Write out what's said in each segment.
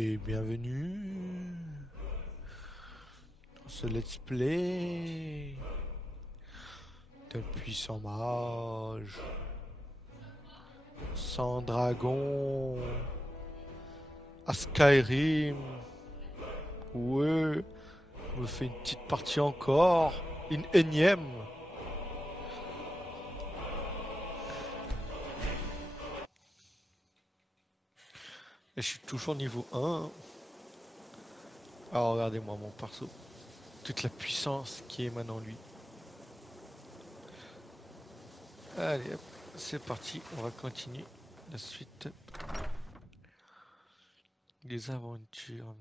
Et bienvenue dans ce let's play d'un puissant mage sans dragon à Skyrim. Ouais, on me fait une petite partie encore, une énième. Et je suis toujours niveau 1. Alors regardez-moi mon perso, toute la puissance qui émane en lui. Allez hop, c'est parti, on va continuer la suite des aventures.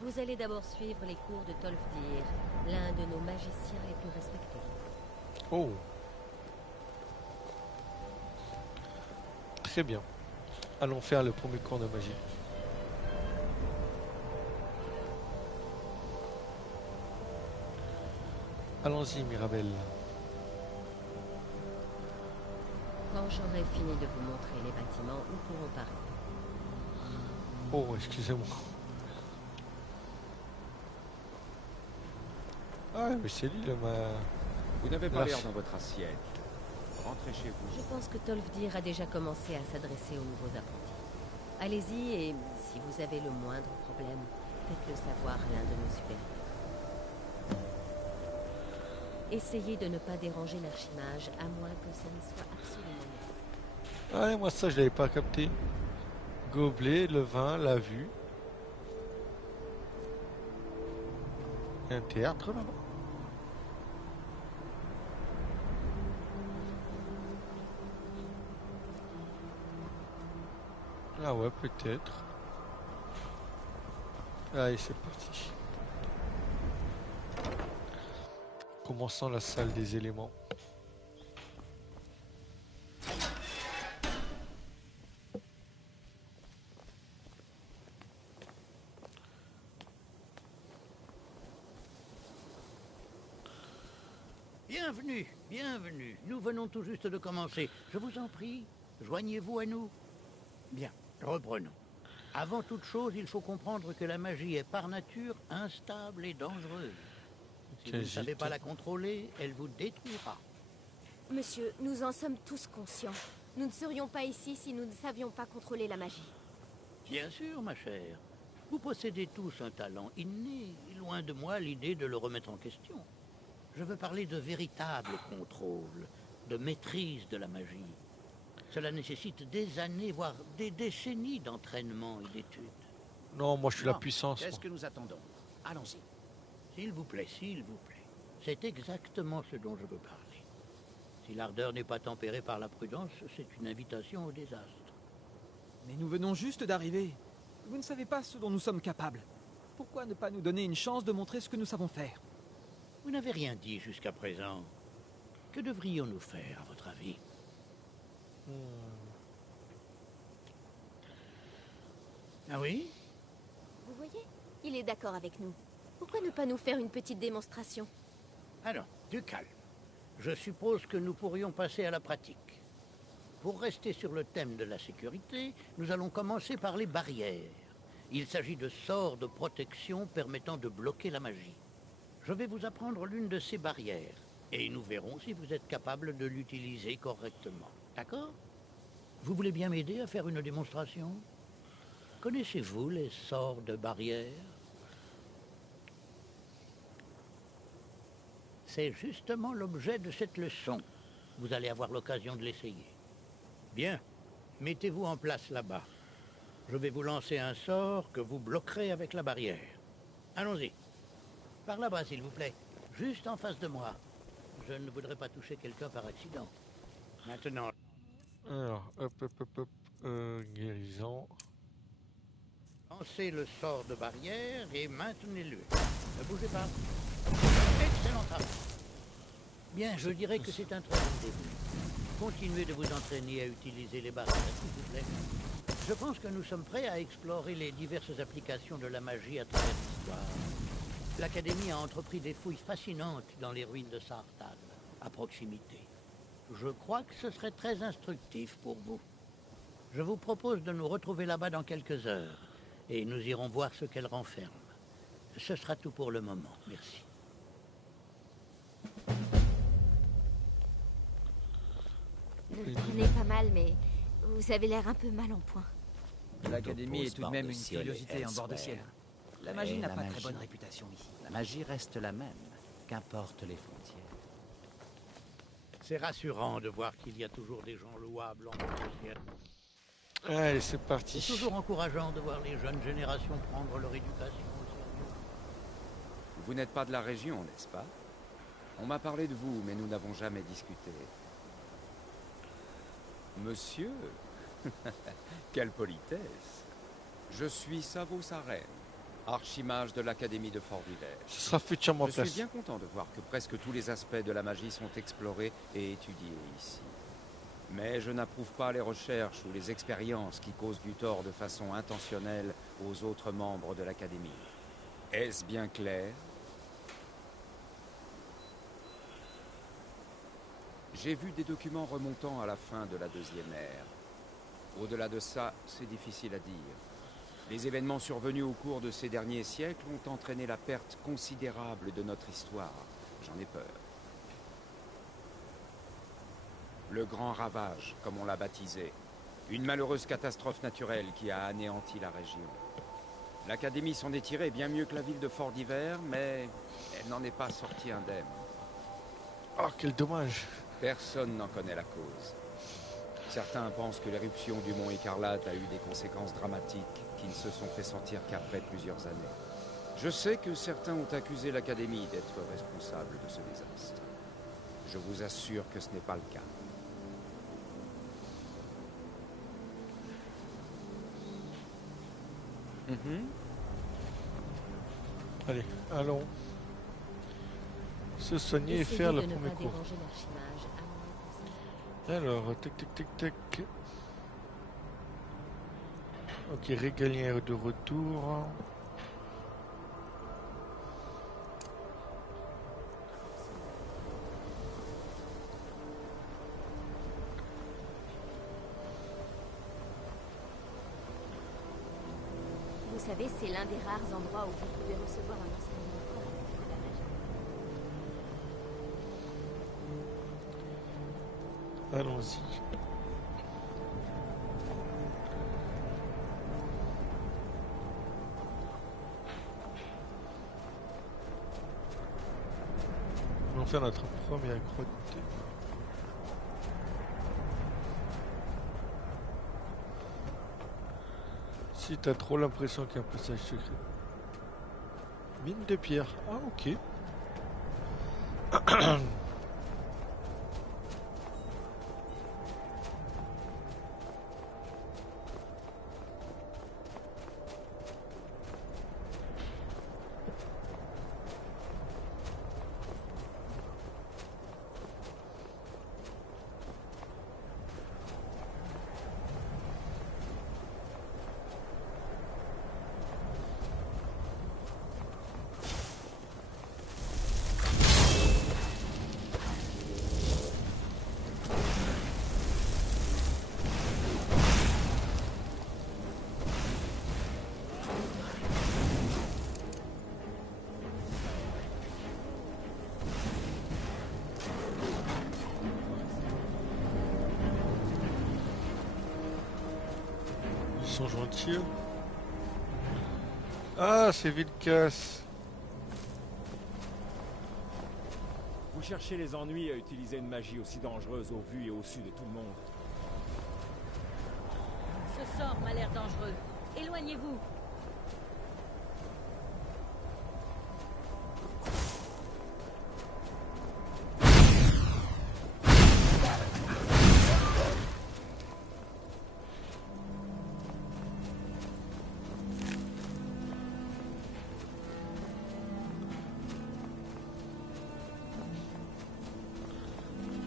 Vous allez d'abord suivre les cours de Tolfdir, l'un de nos magiciens les plus respectés. Oh, très bien. Allons faire le premier cours de magie. Allons-y, Mirabelle. Quand j'aurai fini de vous montrer les bâtiments, nous pourrons parler. Oh, excusez-moi. Ah, mais c'est lui le ma... Vous n'avez pas Là. l'air dans votre assiette. Rentrez chez Je vous. pense que Tolfdir a déjà commencé à s'adresser aux nouveaux apprentis. Allez-y et si vous avez le moindre problème, faites-le savoir à l'un de nos supérieurs. Essayez de ne pas déranger l'archimage, à moins que ça ne soit absolument nécessaire. Ah, moi ça je l'avais pas capté. Gobelet, le vin, la vue. Il y a un théâtre là-bas. Ah ouais, peut-être. Allez, c'est parti. Commençons la salle des éléments. Bienvenue, bienvenue. Nous venons tout juste de commencer. Je vous en prie, joignez-vous à nous. Bien, reprenons. Avant toute chose, il faut comprendre que la magie est par nature instable et dangereuse. Si vous ne savez pas la contrôler, elle vous détruira. Monsieur, nous en sommes tous conscients. Nous ne serions pas ici si nous ne savions pas contrôler la magie. Bien sûr, ma chère. Vous possédez tous un talent inné, et loin de moi l'idée de le remettre en question. Je veux parler de véritable contrôle, de maîtrise de la magie. Cela nécessite des années, voire des décennies d'entraînement et d'études. Non, moi je suis la Non. puissance. Qu'est-ce moi. que nous attendons? Allons-y. S'il vous plaît, s'il vous plaît. C'est exactement ce dont je veux parler. Si l'ardeur n'est pas tempérée par la prudence, c'est une invitation au désastre. Mais nous venons juste d'arriver. Vous ne savez pas ce dont nous sommes capables. Pourquoi ne pas nous donner une chance de montrer ce que nous savons faire? Vous n'avez rien dit jusqu'à présent. Que devrions-nous faire, à votre avis? Ah oui? Vous voyez? Il est d'accord avec nous. Pourquoi ne pas nous faire une petite démonstration? Alors, du calme. Je suppose que nous pourrions passer à la pratique. Pour rester sur le thème de la sécurité, nous allons commencer par les barrières. Il s'agit de sorts de protection permettant de bloquer la magie. Je vais vous apprendre l'une de ces barrières, et nous verrons si vous êtes capable de l'utiliser correctement. D'accord? Vous voulez bien m'aider à faire une démonstration? Connaissez-vous les sorts de barrières? C'est justement l'objet de cette leçon. Vous allez avoir l'occasion de l'essayer. Bien, mettez-vous en place là-bas. Je vais vous lancer un sort que vous bloquerez avec la barrière. Allons-y. Par là-bas, s'il vous plaît. Juste en face de moi. Je ne voudrais pas toucher quelqu'un par accident. Maintenant, Alors, hop. Guérison. lancez le sort de barrière et maintenez-le. Ne bougez pas. Excellent travail. Bien, je dirais que c'est un très bon début. Continuez de vous entraîner à utiliser les barrières, s'il vous plaît. Je pense que nous sommes prêts à explorer les diverses applications de la magie à travers l'histoire. L'Académie a entrepris des fouilles fascinantes dans les ruines de Sarthan, à proximité. Je crois que ce serait très instructif pour vous. Je vous propose de nous retrouver là-bas dans quelques heures, et nous irons voir ce qu'elle renferme. Ce sera tout pour le moment, merci. Ne le prenez pas mal, mais vous avez l'air un peu mal en point. L'Académie est tout de même une curiosité en bord de ciel. La magie n'a pas très bonne réputation ici. La magie reste la même, qu'importe les frontières. C'est rassurant de voir qu'il y a toujours des gens louables en bord de ciel. Allez, c'est C'est parti. toujours encourageant de voir les jeunes générations prendre leur éducation au sérieux. Vous n'êtes pas de la région, n'est-ce pas? On m'a parlé de vous, mais nous n'avons jamais discuté. Monsieur? Quelle politesse. Je suis Savo Saren, archimage de l'Académie de Fort-d'Hiver. Ce sera futurement Je suis place. bien content de voir que presque tous les aspects de la magie sont explorés et étudiés ici. Mais je n'approuve pas les recherches ou les expériences qui causent du tort de façon intentionnelle aux autres membres de l'Académie. Est-ce bien clair? J'ai vu des documents remontant à la fin de la Deuxième Ère. Au-delà de ça, c'est difficile à dire. Les événements survenus au cours de ces derniers siècles ont entraîné la perte considérable de notre histoire. J'en ai peur. Le grand ravage, comme on l'a baptisé. Une malheureuse catastrophe naturelle qui a anéanti la région. L'Académie s'en est tirée bien mieux que la ville de Fort-d'Hiver, mais elle n'en est pas sortie indemne. Oh, quel dommage. Personne n'en connaît la cause. Certains pensent que l'éruption du mont Écarlate a eu des conséquences dramatiques qui ne se sont fait sentir qu'après plusieurs années. Je sais que certains ont accusé l'Académie d'être responsable de ce désastre. Je vous assure que ce n'est pas le cas. Allez, allons. Se soigner et Essayez faire de le ne premier pas cours. déranger l'archimage, à moins qu'on Alors, tac, tac, tac, tac. Ok, régalien de retour. Vous savez, c'est l'un des rares endroits où vous pouvez recevoir un enseignement correct de la magie. Allons-y. On va faire notre première grotte. Si t'as trop l'impression qu'il y a un passage secret. Mine de pierre. Ah, ok. Ils sont gentils. Ah, c'est Vilkas. Vous cherchez les ennuis à utiliser une magie aussi dangereuse au vu et au su de tout le monde. Ce sort m'a l'air dangereux. Éloignez-vous.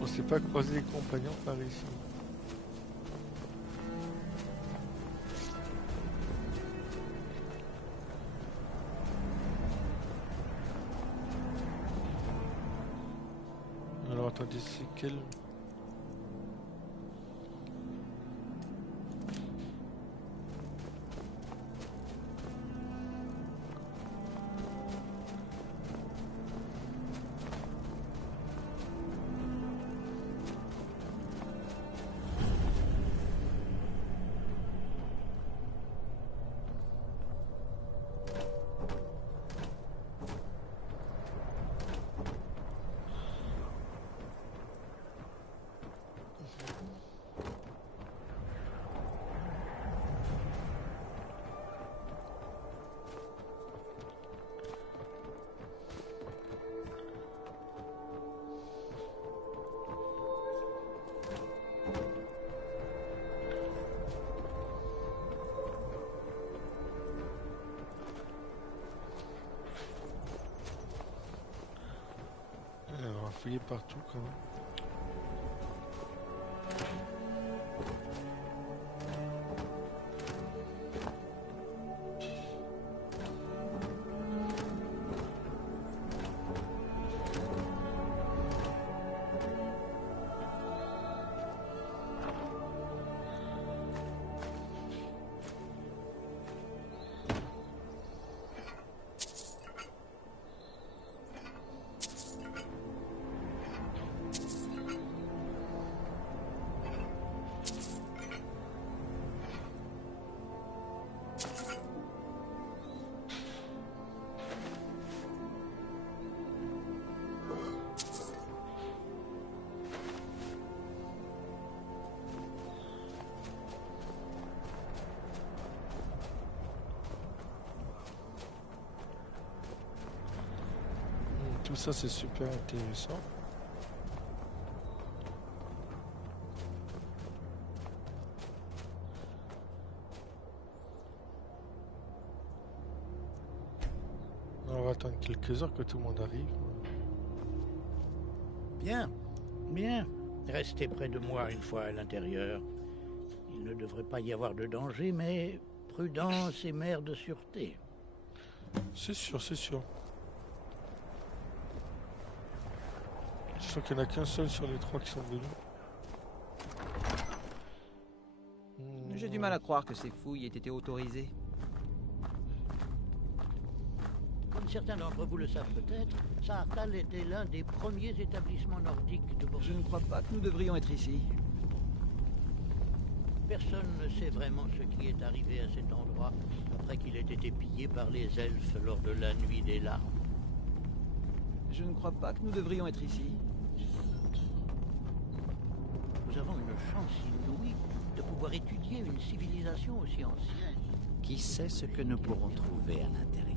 Je pensais pas croiser les compagnons par ici. Alors attendez, c'est quel... partout quand même. Tout ça c'est super intéressant. On va attendre quelques heures que tout le monde arrive. Bien, bien. Restez près de moi une fois à l'intérieur. Il ne devrait pas y avoir de danger, mais prudence et mère de sûreté. C'est sûr, c'est sûr. Je sens qu'il n'y en a qu'un seul sur les 3 qui sont venus. J'ai du mal à croire que ces fouilles aient été autorisées. Comme certains d'entre vous le savent peut-être, Saarthal était l'un des premiers établissements nordiques de Je Bourgogne. ne crois pas que nous devrions être ici. Personne ne sait vraiment ce qui est arrivé à cet endroit après qu'il ait été pillé par les elfes lors de la nuit des larmes. Je ne crois pas que nous devrions être ici. Nous avons une chance inouïe de pouvoir étudier une civilisation aussi ancienne. Qui sait ce que nous pourrons trouver à l'intérieur?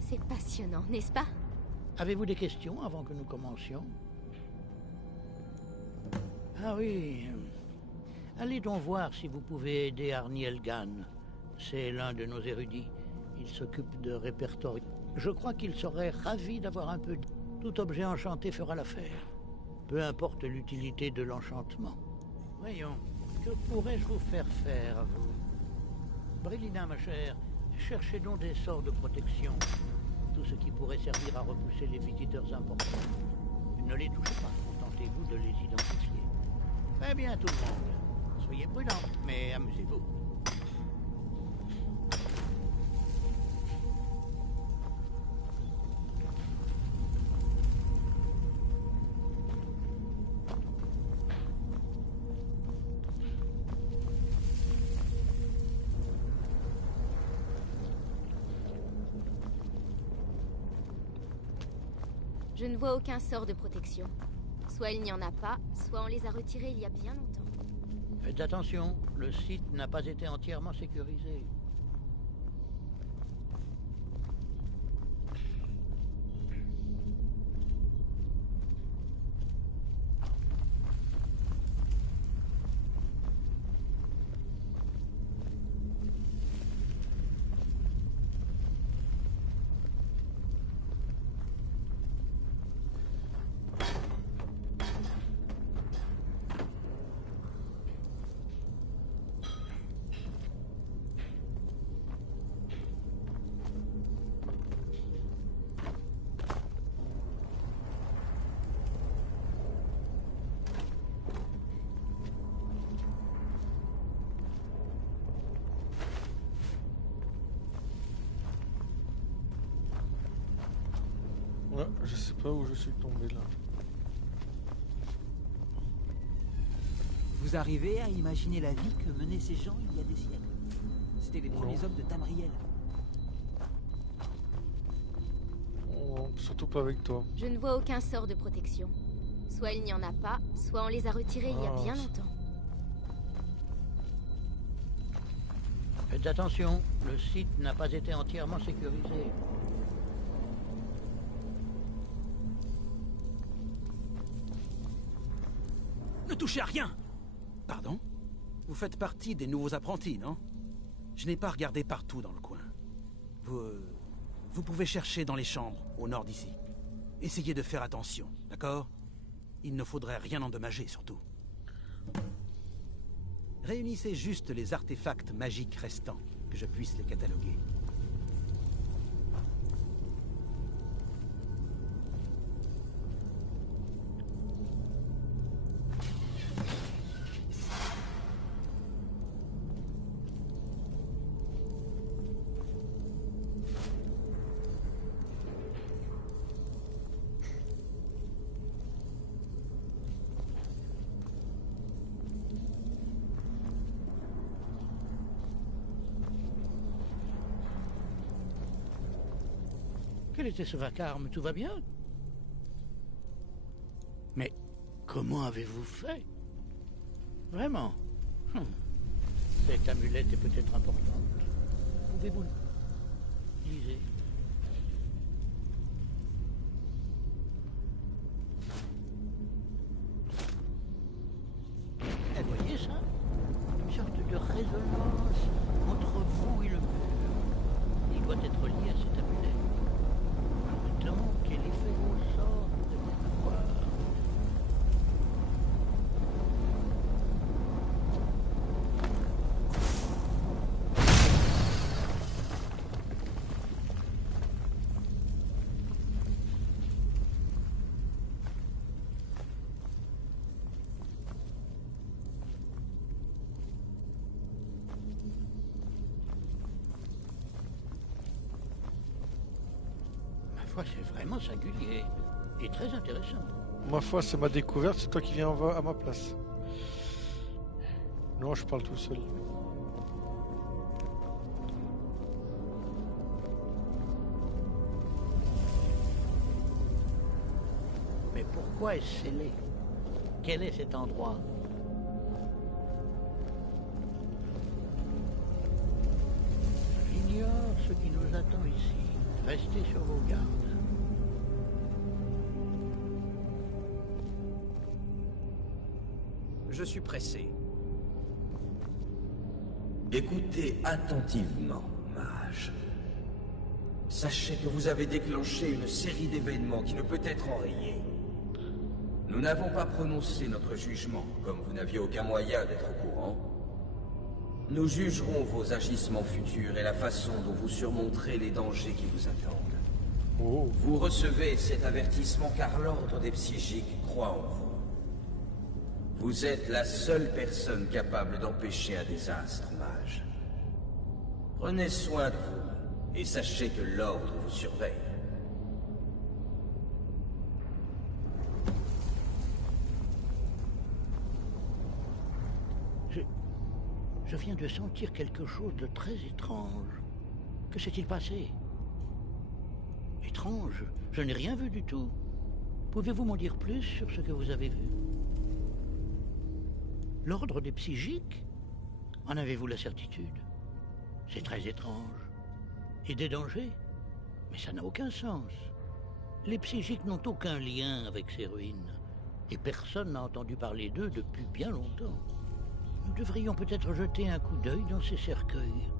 C'est passionnant, n'est-ce pas? Avez-vous des questions avant que nous commencions? Ah oui. Allez donc voir si vous pouvez aider Arni Elgan. C'est l'un de nos érudits. Il s'occupe de répertorier. Je crois qu'il serait ravi d'avoir un peu de... Tout objet enchanté fera l'affaire. Peu importe l'utilité de l'enchantement. Voyons, que pourrais-je vous faire faire, à vous? Brélina, ma chère, cherchez donc des sorts de protection. Tout ce qui pourrait servir à repousser les visiteurs importants. Ne les touchez pas, contentez-vous de les identifier. Très bien, tout le monde. Soyez prudents, mais amusez-vous. Je ne vois aucun sort de protection. Soit il n'y en a pas, soit on les a retirés il y a bien longtemps. Faites attention, le site n'a pas été entièrement sécurisé. Ouais, je sais pas où je suis tombé là. Vous arrivez à imaginer la vie que menaient ces gens il y a des siècles? C'était les premiers hommes de Tamriel. Oh, surtout pas avec toi. Je ne vois aucun sort de protection. Soit il n'y en a pas, soit on les a retirés il y a Ah, bien c'est- longtemps. Faites attention, le site n'a pas été entièrement sécurisé. Ne touchez à rien! Pardon? Vous faites partie des nouveaux apprentis, non? Je n'ai pas regardé partout dans le coin. Vous pouvez chercher dans les chambres, au nord d'ici. Essayez de faire attention, d'accord? Il ne faudrait rien endommager, surtout. Réunissez juste les artefacts magiques restants, que je puisse les cataloguer. Quel était ce vacarme? Tout va bien? Mais comment avez-vous fait? Vraiment? Cette amulette est peut-être importante. Pouvez-vous... Lisez. Voyez ça? Une sorte de résonance entre vous et le mur. Il doit être lié à cette amulette. Donc, quel effet au sort pourrait avoir? C'est vraiment singulier et très intéressant. Ma foi, c'est ma découverte, c'est toi qui viens à ma place. Non, je parle tout seul. Mais pourquoi est-ce scellé? Quel est cet endroit? J'ignore ce qui nous attend ici. Restez sur vos gardes. Je suis pressé. Écoutez attentivement, mage. Sachez que vous avez déclenché une série d'événements qui ne peut être enrayée. Nous n'avons pas prononcé notre jugement, comme vous n'aviez aucun moyen d'être au courant. Nous jugerons vos agissements futurs et la façon dont vous surmonterez les dangers qui vous attendent. Oh. Vous recevez cet avertissement car l'ordre des psychiques croit en vous. Vous êtes la seule personne capable d'empêcher un désastre, mage. Prenez soin de vous et sachez que l'ordre vous surveille. Je viens de sentir quelque chose de très étrange. Que s'est-il passé? Étrange? Je n'ai rien vu du tout. Pouvez-vous m'en dire plus sur ce que vous avez vu? L'ordre des psychiques? En avez-vous la certitude? C'est très étrange. Et des dangers? Mais ça n'a aucun sens. Les psychiques n'ont aucun lien avec ces ruines. Et personne n'a entendu parler d'eux depuis bien longtemps. Nous devrions peut-être jeter un coup d'œil dans ces cercueils.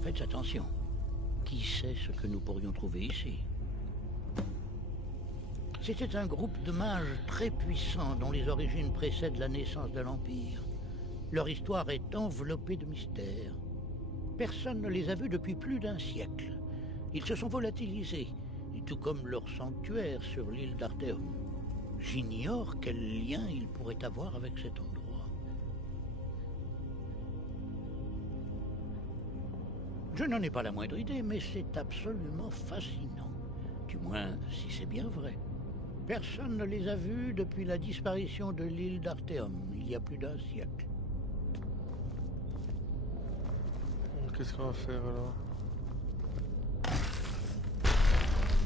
Faites attention. Qui sait ce que nous pourrions trouver ici? C'était un groupe de mages très puissants dont les origines précèdent la naissance de l'Empire. Leur histoire est enveloppée de mystères. Personne ne les a vus depuis plus d'un siècle. Ils se sont volatilisés, tout comme leur sanctuaire sur l'île d'Arthéum. J'ignore quel lien ils pourraient avoir avec cet endroit. Je n'en ai pas la moindre idée, mais c'est absolument fascinant. Du moins, si c'est bien vrai. Personne ne les a vus depuis la disparition de l'île d'Arthéum, il y a plus d'un siècle. Qu'est-ce qu'on va faire alors?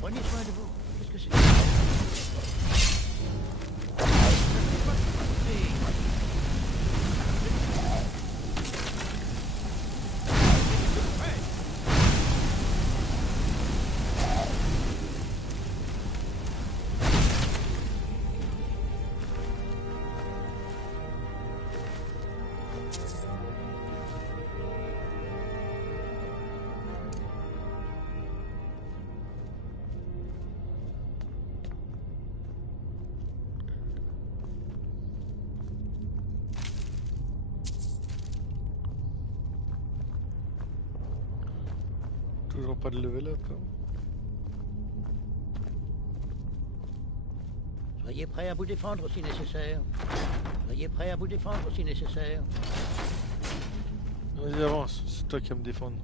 Prenez soin de vous. Qu'est-ce que c'est? Toujours pas de level up. Hein. Soyez prêts à vous défendre si nécessaire. Soyez prêts à vous défendre si nécessaire. Vas-y, avance, c'est toi qui vas me défendre.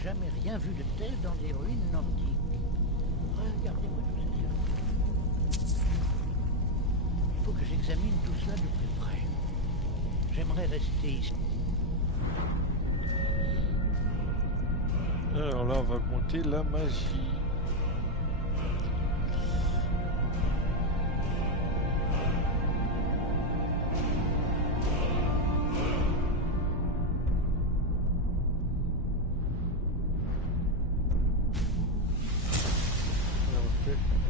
Jamais rien vu de tel dans les ruines nordiques. Regardez-moi tous ces cercles. Il faut que j'examine tout cela de plus près. J'aimerais rester ici. Alors là, on va augmenter la magie.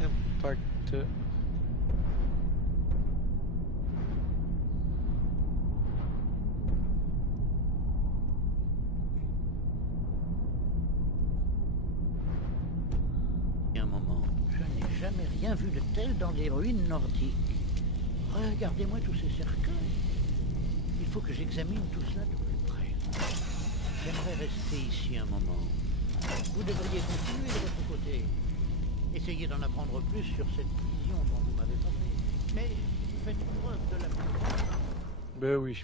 Impact. Un moment. Je n'ai jamais rien vu de tel dans les ruines nordiques. Regardez-moi tous ces cercueils. Il faut que j'examine tout cela de plus près. J'aimerais rester ici un moment. Vous devriez continuer de votre côté. Essayez d'en apprendre plus sur cette vision dont vous m'avez parlé. Mais faites preuve de la plus grande. Ben oui.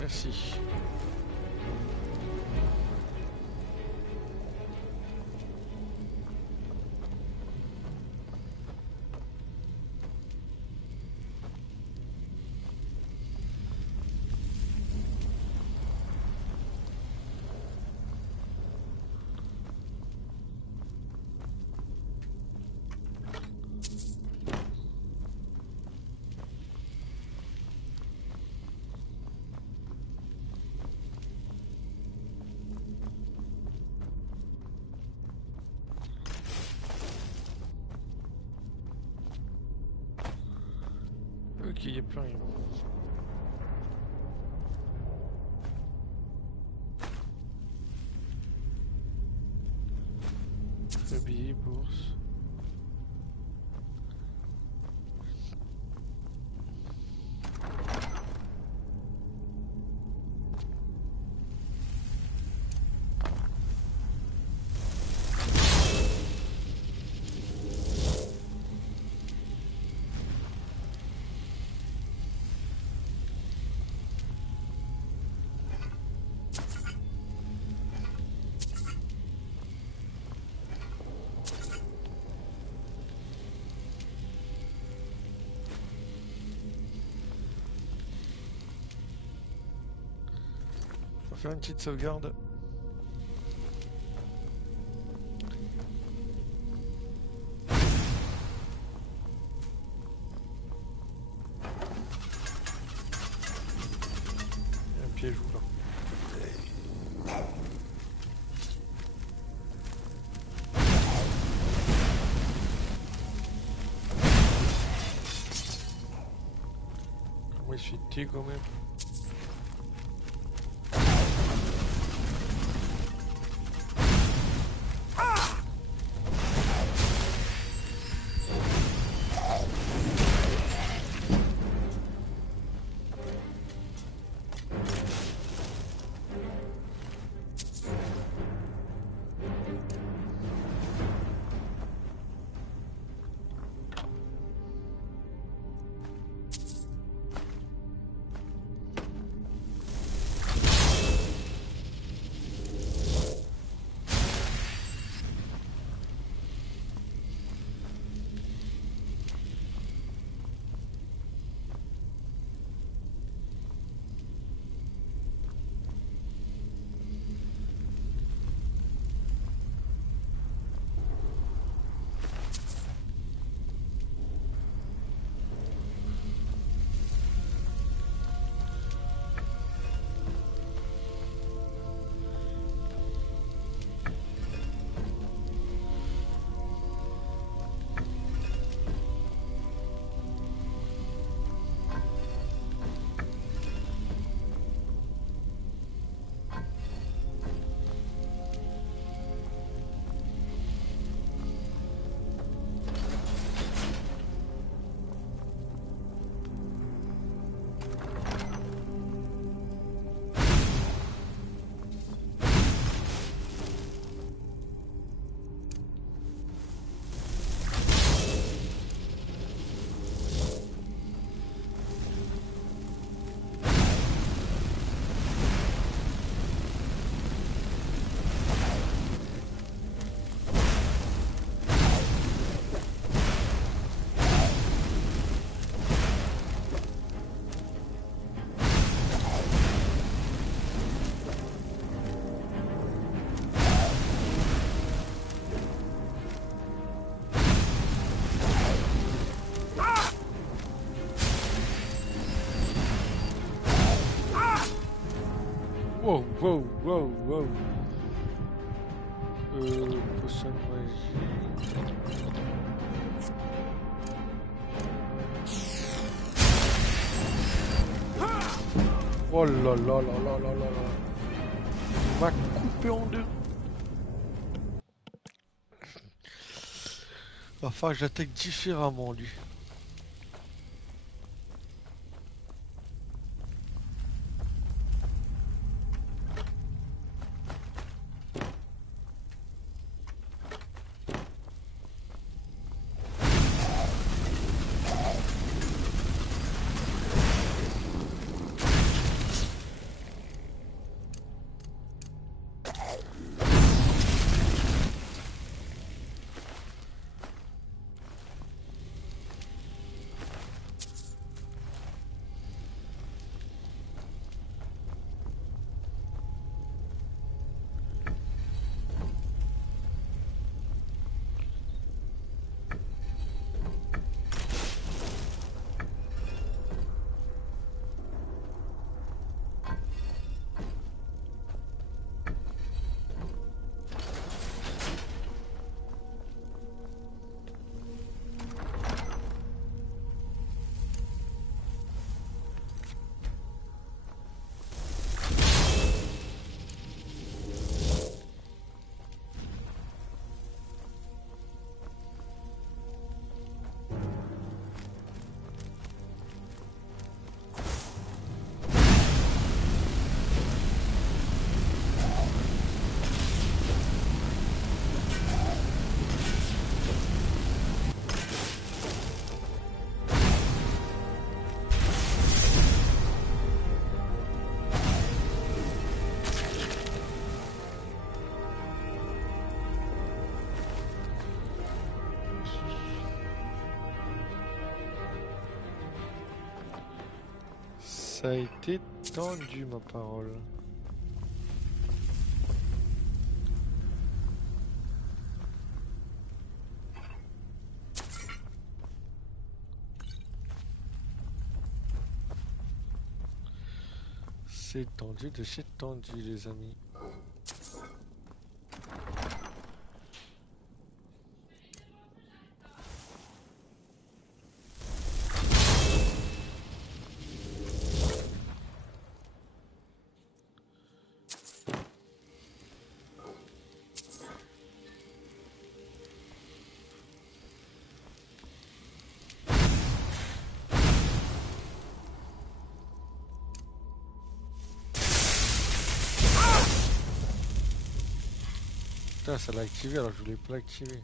Merci. Ok, il n'y a plus rien. Billet, bourse. faire une petite sauvegarde. Il y a un piège où là? Comment il se fait tuer quand même? Wow, wow, wow, wow. Potion de magie. Oh là là là là là là là. Il m'a coupé en deux. Va falloir que j'attaque différemment lui. Ça a été tendu ma parole. C'est tendu de chez tendu, les amis. Putain, ça l'a activé alors que je voulais pas l'activer.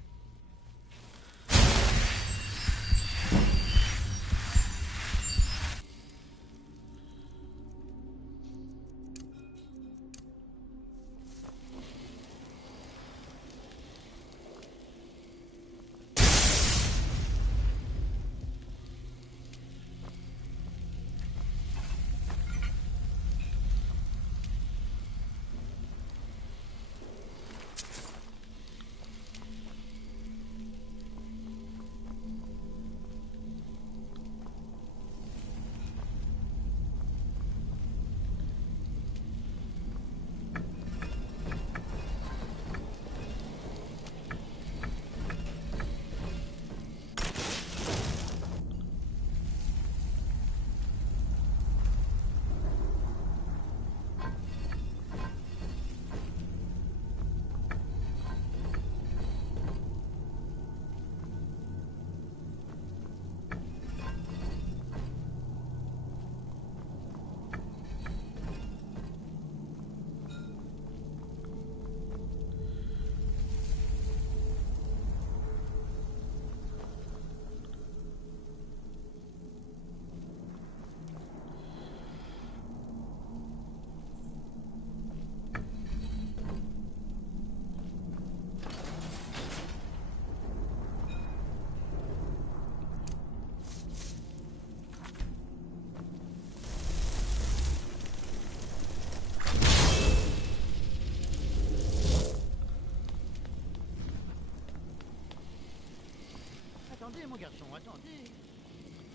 Attendez, mon garçon, attendez.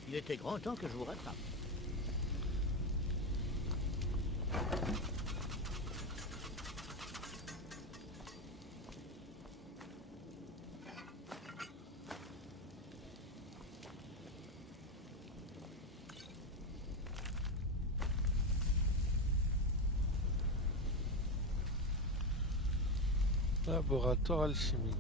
Il était grand temps que je vous rattrape. Laboratoire alchimique.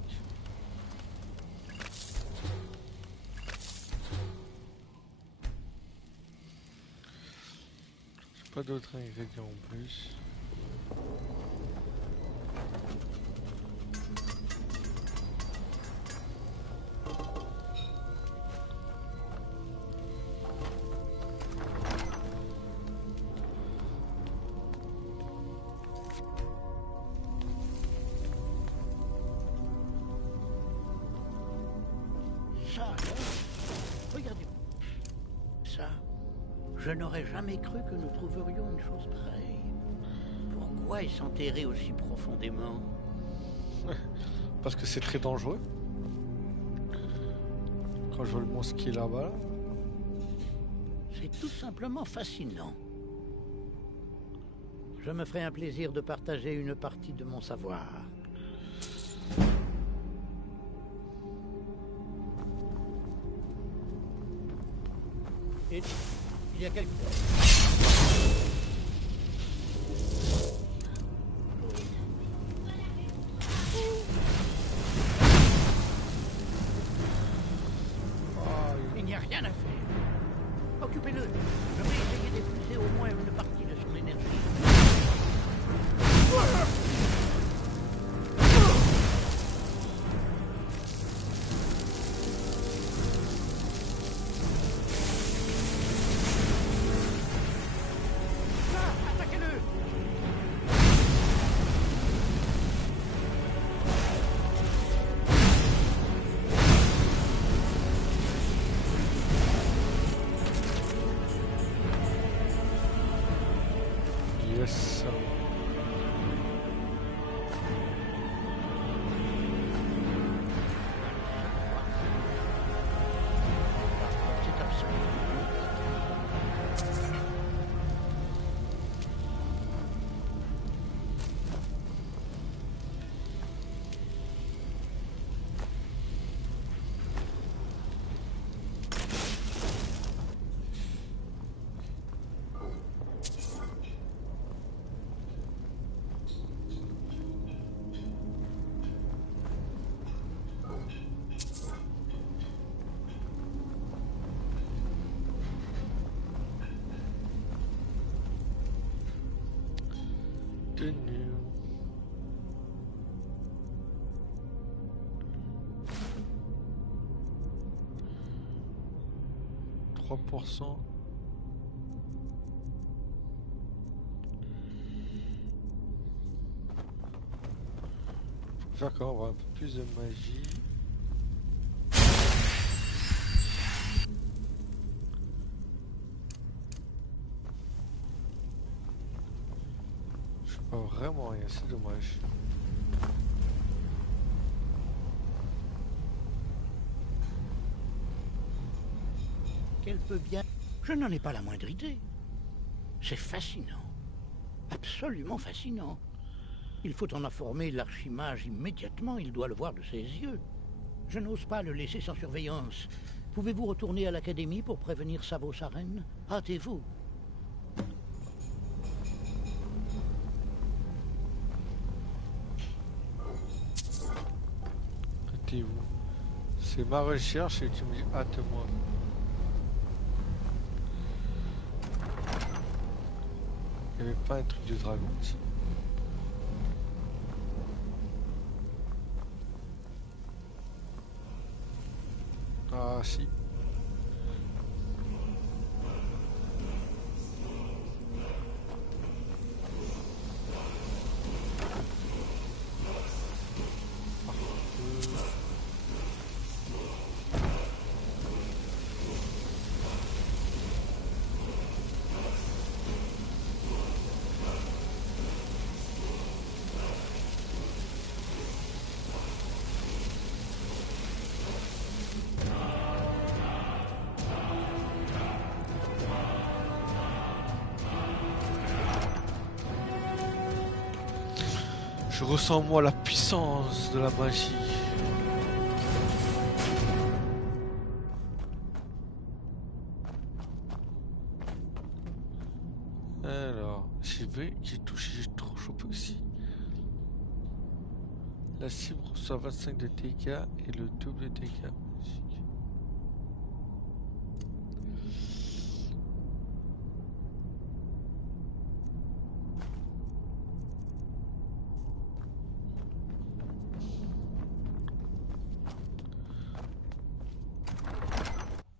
Pas d'autres ingrédients en plus. Ça, alors, regardez. Ça, je n'aurais jamais cru que nous trouverions une chose pareille. Pourquoi est s'enterrer aussi profondément? Parce que c'est très dangereux. Quand je vois le monstre qui est là-bas. C'est tout simplement fascinant. Je me ferai un plaisir de partager une partie de mon savoir. Et il y a quelque... Il n'y a rien à faire. Occupez-le. Je vais essayer d'épuiser au moins une partie de son énergie. Tenue. 3%. Faut faire quand on va un peu plus de magie. Je fais pas vraiment rien, c'est dommage. Qu'elle peut bien... Je n'en ai pas la moindre idée. C'est fascinant. Absolument fascinant. Il faut en informer l'archimage immédiatement, il doit le voir de ses yeux. Je n'ose pas le laisser sans surveillance. Pouvez-vous retourner à l'académie pour prévenir Savos Aren? Hâtez-vous. Hâtez-vous. C'est ma recherche et tu me dis hâte-moi. Il n'y avait pas un truc de dragon ici. Ah si. Je ressens en moi la puissance de la magie. Alors, j'ai touché, j'ai trop chopé aussi. La cible reçoit 25 de dégâts et le double de dégâts.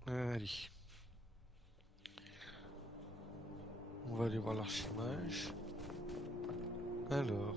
Allez. On va aller voir l'archimage. Alors...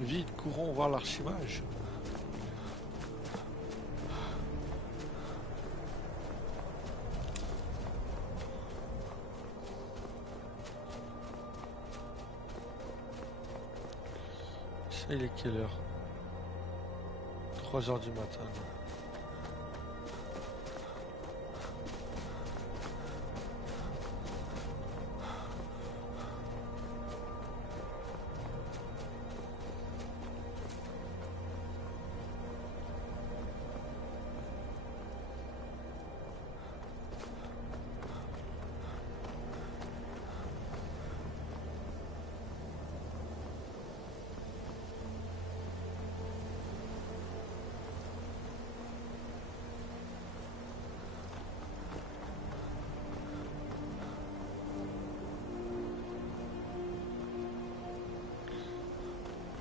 Vite, courons voir l'archimage. Ça, il est quelle heure? 3 h du matin.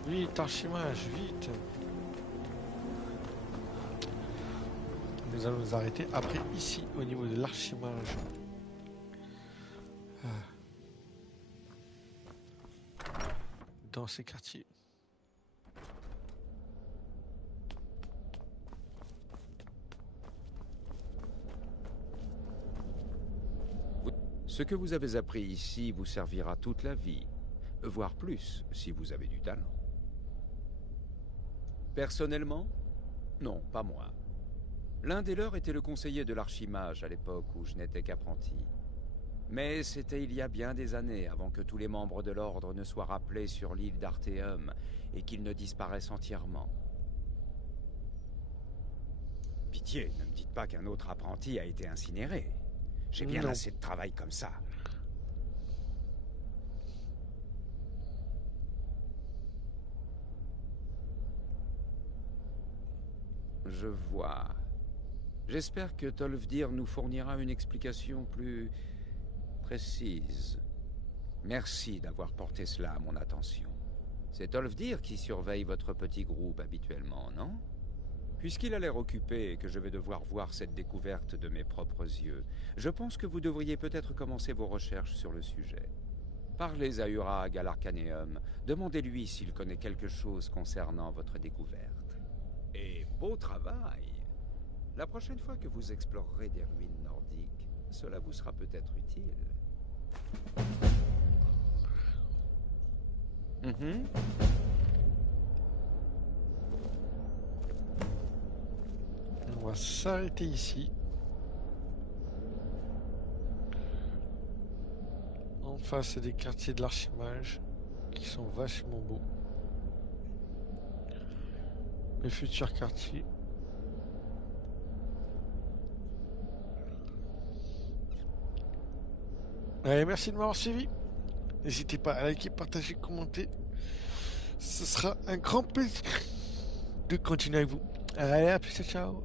Vite, archimage, vite. Nous allons nous arrêter après ici, au niveau de l'archimage. Dans ces quartiers. Ce Ce que vous avez appris ici vous servira toute la vie, voire plus si vous avez du talent. Personnellement, non, pas moi. L'un des leurs était le conseiller de l'archimage à l'époque où je n'étais qu'apprenti. Mais c'était il y a bien des années avant que tous les membres de l'ordre ne soient rappelés sur l'île d'Arthéum et qu'ils ne disparaissent entièrement. Pitié, ne me dites pas qu'un autre apprenti a été incinéré. J'ai bien assez de travail comme ça. Je vois. J'espère que Tolfdir nous fournira une explication plus précise. Merci d'avoir porté cela à mon attention. C'est Tolfdir qui surveille votre petit groupe habituellement, non? Puisqu'il a l'air occupé et que je vais devoir voir cette découverte de mes propres yeux, je pense que vous devriez peut-être commencer vos recherches sur le sujet. Parlez à Urag à l'Arcaneum, demandez-lui s'il connaît quelque chose concernant votre découverte. Et beau travail! La prochaine fois que vous explorerez des ruines nordiques, cela vous sera peut-être utile. On va s'arrêter ici. En face, c'est des quartiers de l'archimage qui sont vachement beaux. Les futurs quartiers. Allez, merci de m'avoir suivi. N'hésitez pas à liker, partager, commenter. Ce sera un grand plaisir de continuer avec vous. Allez, à plus, ciao.